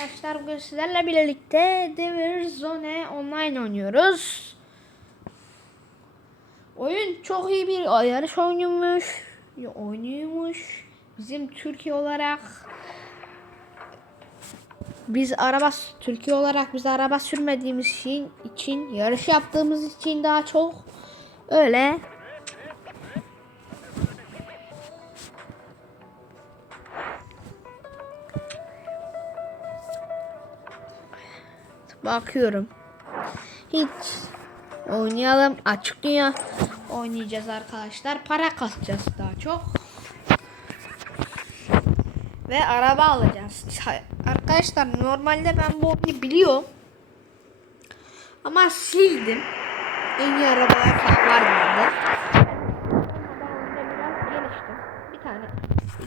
arkadaşlar bugün sizlerle birlikte Devir Zone Online oynuyoruz. Oyun çok iyi bir yarış oynuyormuş. Oynuyormuş. Bizim Türkiye olarak biz araba Türkiye olarak biz araba sürmediğimiz için, için yarış yaptığımız için daha çok öyle Bakıyorum. Hiç oynayalım. Açık dünya oynayacağız arkadaşlar. Para kasacağız daha çok. Ve araba alacağız. Arkadaşlar normalde ben bu oyunu biliyorum. Ama sildim. En iyi arabalar falan var bende. Bir tane.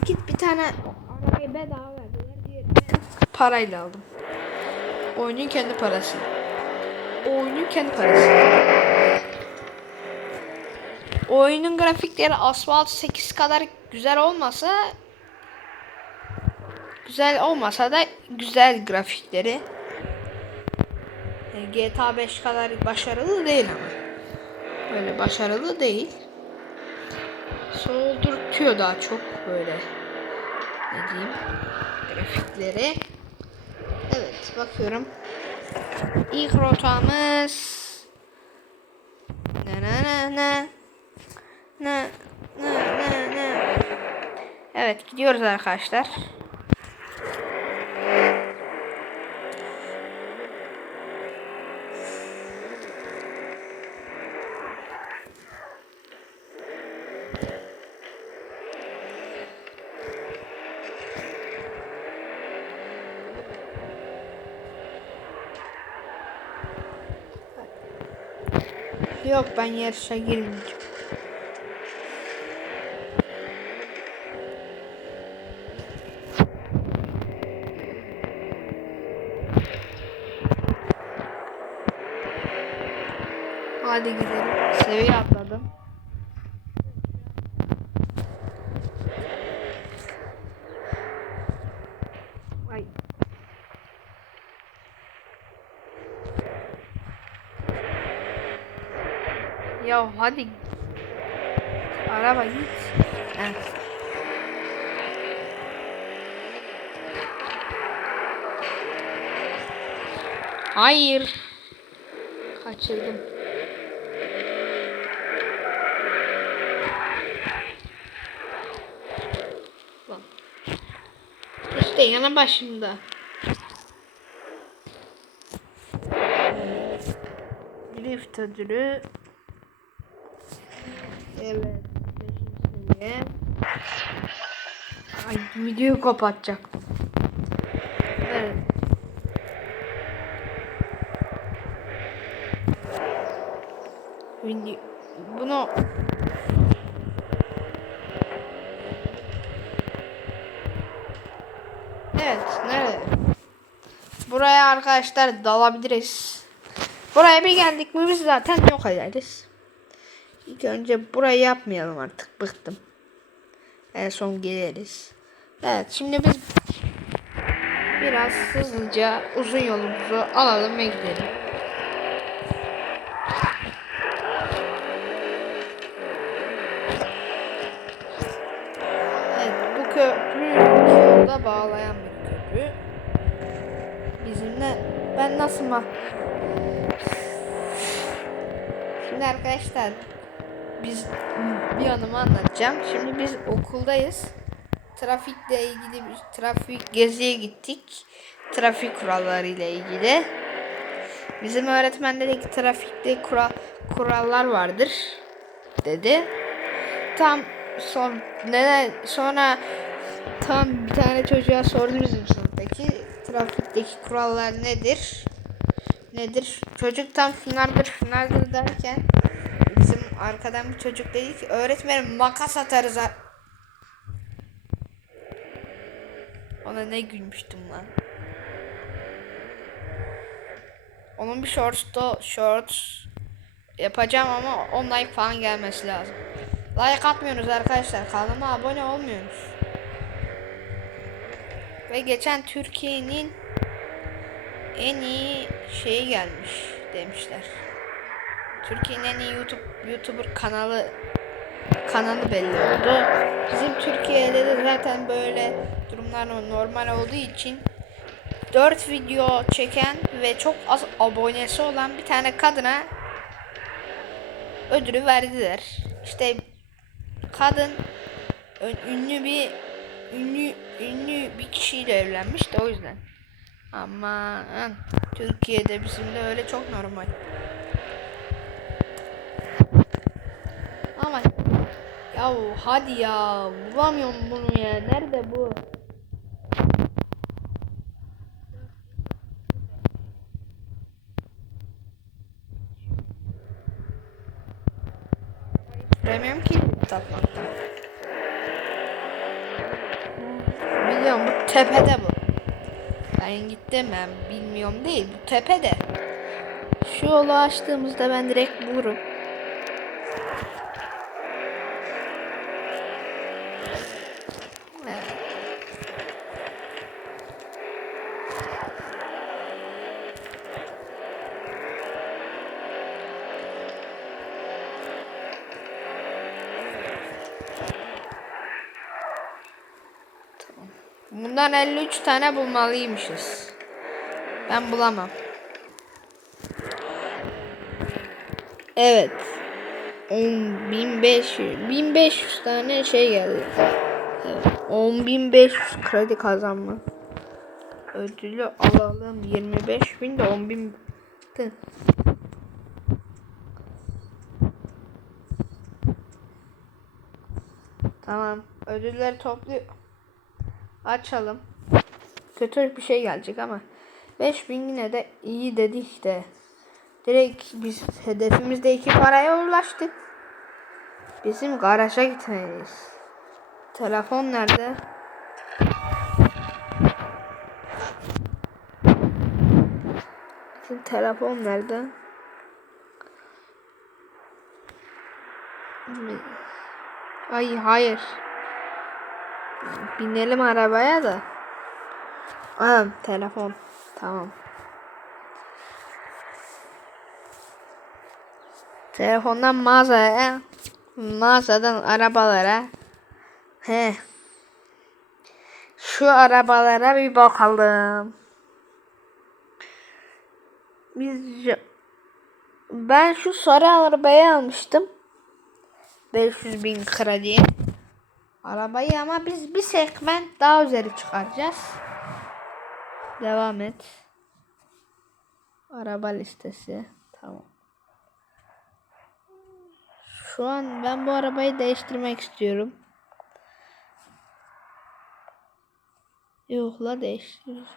İki, bir tane arabayı bedava verdiler. Diğerini parayla aldım. Oyunun kendi parası. Oyunun kendi parası. Oyunun grafikleri Asphalt 8 kadar güzel olmasa güzel olmasa da güzel grafikleri. GTA 5 kadar başarılı değil ama. Böyle başarılı değil. Soldurtuyor daha çok böyle. Ne diyeyim? Grafikleri. Evet bakıyorum. İlk rotamız ne ne ne ne ne ne ne ne Evet gidiyoruz arkadaşlar. Yok ben yarışa girmeyeceğim. Ya hadi. Araba git. Evet. Hayır. Kaçırdım. Bak. İşte yana başımda. Drift ödülü Evet. Beşinci. Ay videoyu kapatacaktım. Evet. Video bunu Evet, nerede? Buraya arkadaşlar dalabiliriz. Buraya bir geldik mi biz zaten yok ederiz. İlk önce burayı yapmayalım artık. Bıktım. En son geliriz. Evet şimdi biz biraz hızlıca uzun yolumuzu alalım ve gidelim. Evet bu köprü yolda bağlayan bir köprü. Bizimle ben nasıl ma Şimdi arkadaşlar biz bir anımı anlatacağım. Şimdi biz okuldayız. Trafikle ilgili bir trafik geziye gittik. Trafik kuralları ile ilgili. Bizim öğretmen dedi ki trafikte kural, kurallar vardır dedi. Tam son neden sonra tam bir tane çocuğa sordu bizim sınıftaki trafikteki kurallar nedir? Nedir? Çocuk tam finaldir finaldir derken arkadan bir çocuk dedi ki öğretmenim makas atarız. ha-" Ona ne gülmüştüm lan. Onun bir shorts'ta shorts yapacağım ama 10 like falan gelmesi lazım. Like atmıyorsunuz arkadaşlar. Kanalıma abone olmuyorsunuz. Ve geçen Türkiye'nin en iyi şeyi gelmiş demişler. Türkiye'nin en iyi YouTube YouTuber kanalı kanalı belli oldu. Bizim Türkiye'de de zaten böyle durumlar normal olduğu için 4 video çeken ve çok az abonesi olan bir tane kadına ödülü verdiler. İşte kadın ünlü bir ünlü ünlü bir kişiyle evlenmiş de o yüzden. Ama Türkiye'de bizim de öyle çok normal. Ama ya hadi ya bulamıyorum bunu ya. Nerede bu? Süremiyorum ki takmaktan. Biliyorum bu tepede bu. Ben gittim ben bilmiyorum değil bu tepede. Şu yolu açtığımızda ben direkt bulurum. Evet. Bundan 53 tane bulmalıymışız. Ben bulamam. Evet. 10.500 1500 tane şey geldi. Evet. 10.500 kredi kazanma. Ödülü alalım. 25.000 de 10.000 Tı. Tamam. Ödülleri topluyor. Açalım. Kötü bir şey gelecek ama 5000 yine de iyi dedik de. Direkt biz hedefimizdeki paraya ulaştık. Bizim garaja gitmeliyiz. Telefon nerede? Bizim telefon nerede? Ay hayır. Binelim arabaya da. Aa, telefon. Tamam. Telefondan mağazaya, mağazadan arabalara. He. Şu arabalara bir bakalım. Biz ben şu sarı arabayı almıştım. 500 bin krediye. Arabayı ama biz bir segment daha üzeri çıkaracağız. Devam et. Araba listesi. Tamam. Şu an ben bu arabayı değiştirmek istiyorum. Yok la değiştir.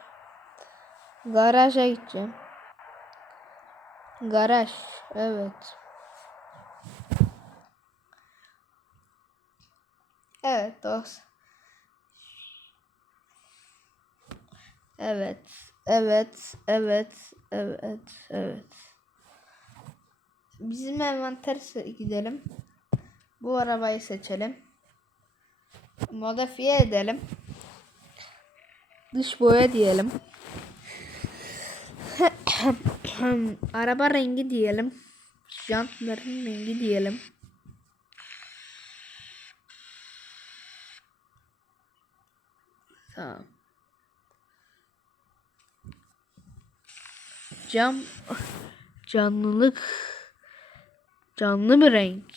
Garaja gideceğim. Garaj. Evet. Evet dost. Evet. Evet. Evet. Evet. Evet. Bizim envantere gidelim. Bu arabayı seçelim. Modifiye edelim. Dış boya diyelim. Araba rengi diyelim. Jantların rengi diyelim. Tamam. Cam canlılık canlı bir renk.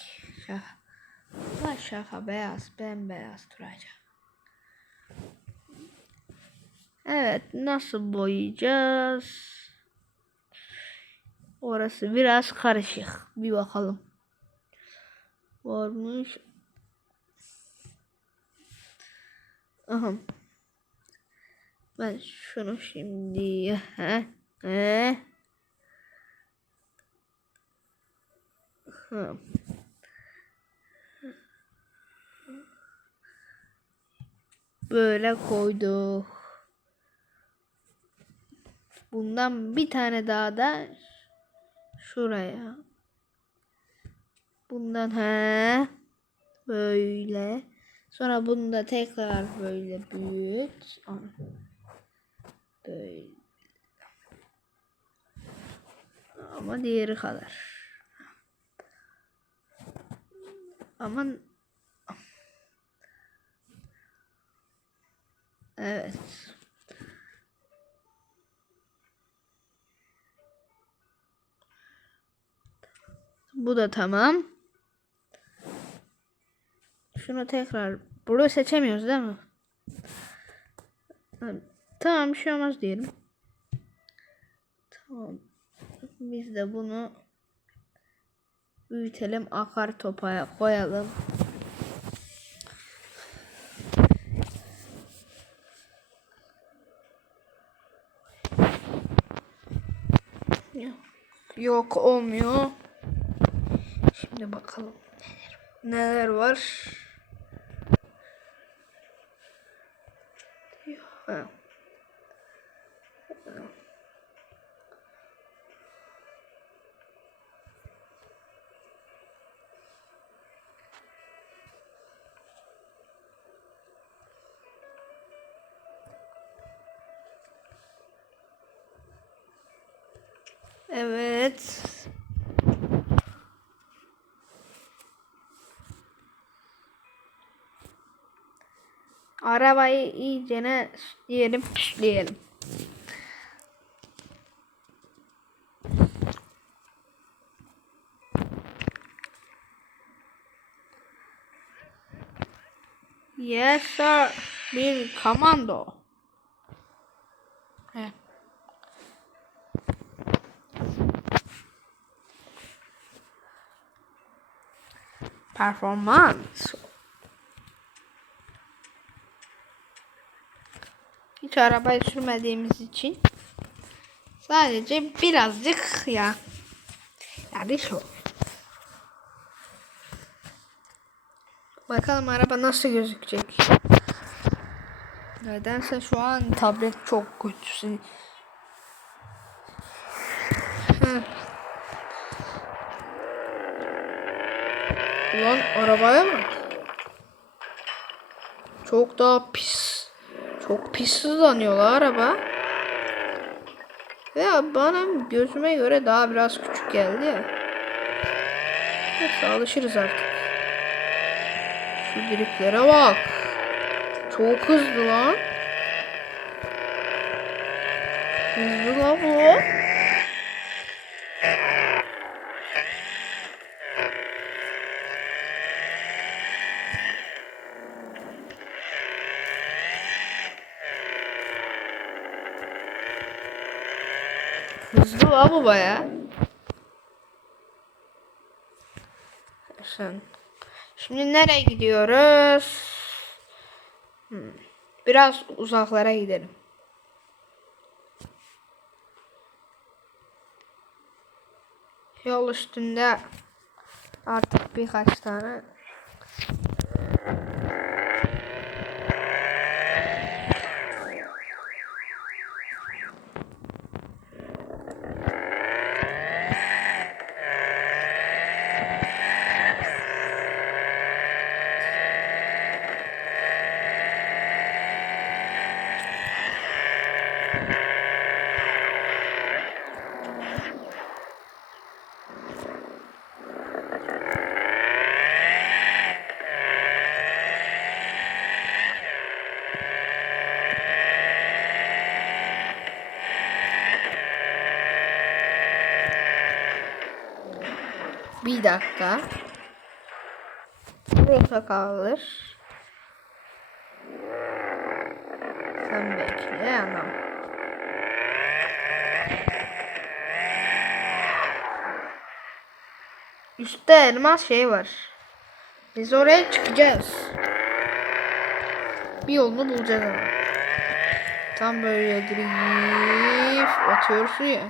Şaka. Ulan şaka beyaz bembeyaz duracak. Evet nasıl boyayacağız? Orası biraz karışık. Bir bakalım. Varmış. Aha. Ben şunu şimdi he he ha. Böyle koyduk. Bundan bir tane daha da şuraya. Bundan he böyle. Sonra bunu da tekrar böyle büyüt. Böyle. Ama diğeri kadar. Aman Evet. Bu da tamam. Şunu tekrar burada seçemiyoruz değil mi? Tamam bir şey olmaz diyelim. Tamam. Biz de bunu büyütelim. Akar topaya koyalım. Yok olmuyor. Şimdi bakalım neler var. Ha. Evet. Arabayı iyicene diyelim diyelim. Yes sir. Bir komando. Performans. Hiç arabayı sürmediğimiz için sadece birazcık ya yani şu. Bakalım araba nasıl gözükecek. Nedense şu an tablet çok kötü. Ulan arabaya mı? Çok daha pis. Çok pis hızlanıyor la araba. Ve bana gözüme göre daha biraz küçük geldi ya. Neyse alışırız artık. Şu driplere bak. Çok hızlı lan. Hızlı la bu. Bu baya. Sen. Şimdi nereye gidiyoruz? Hmm. Biraz uzaklara gidelim. Yol üstünde artık birkaç tane Bir dakika. Rota kalır. Sen bekle anam. Üstte elmas şey var. Biz oraya çıkacağız. Bir yolunu bulacağız ama. Tam böyle drift atıyorsun ya.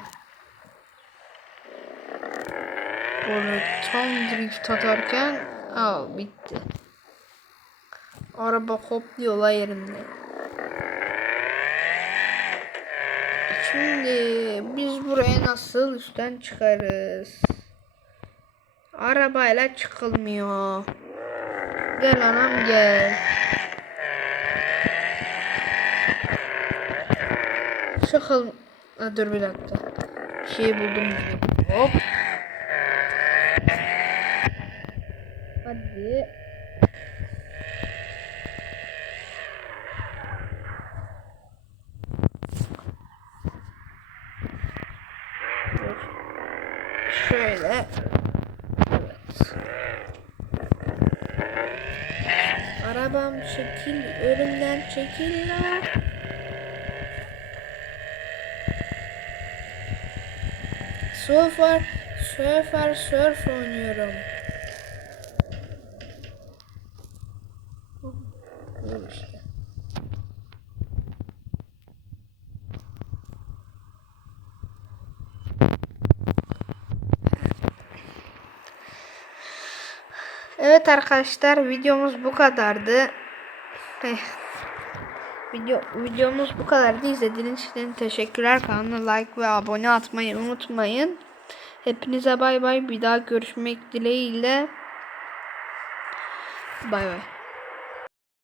Böyle tam drift atarken al bitti. Araba hopluyor la yerinde. Şimdi biz buraya nasıl üstten çıkarız? Arabayla çıkılmıyor. Gel anam gel. Çıkıl... Ha, dur bir dakika. Bir şey buldum. Hop. Hadi. Şöyle. Evet. Arabam çekil, önümden çekil la. Surfer, surfer, surf oynuyorum. Bu işte. Evet arkadaşlar videomuz bu kadardı. Eh, Video videomuz bu kadardı. İzlediğiniz için teşekkürler. Kanala like ve abone atmayı unutmayın. Hepinize bay bay. Bir daha görüşmek dileğiyle. Bay bay.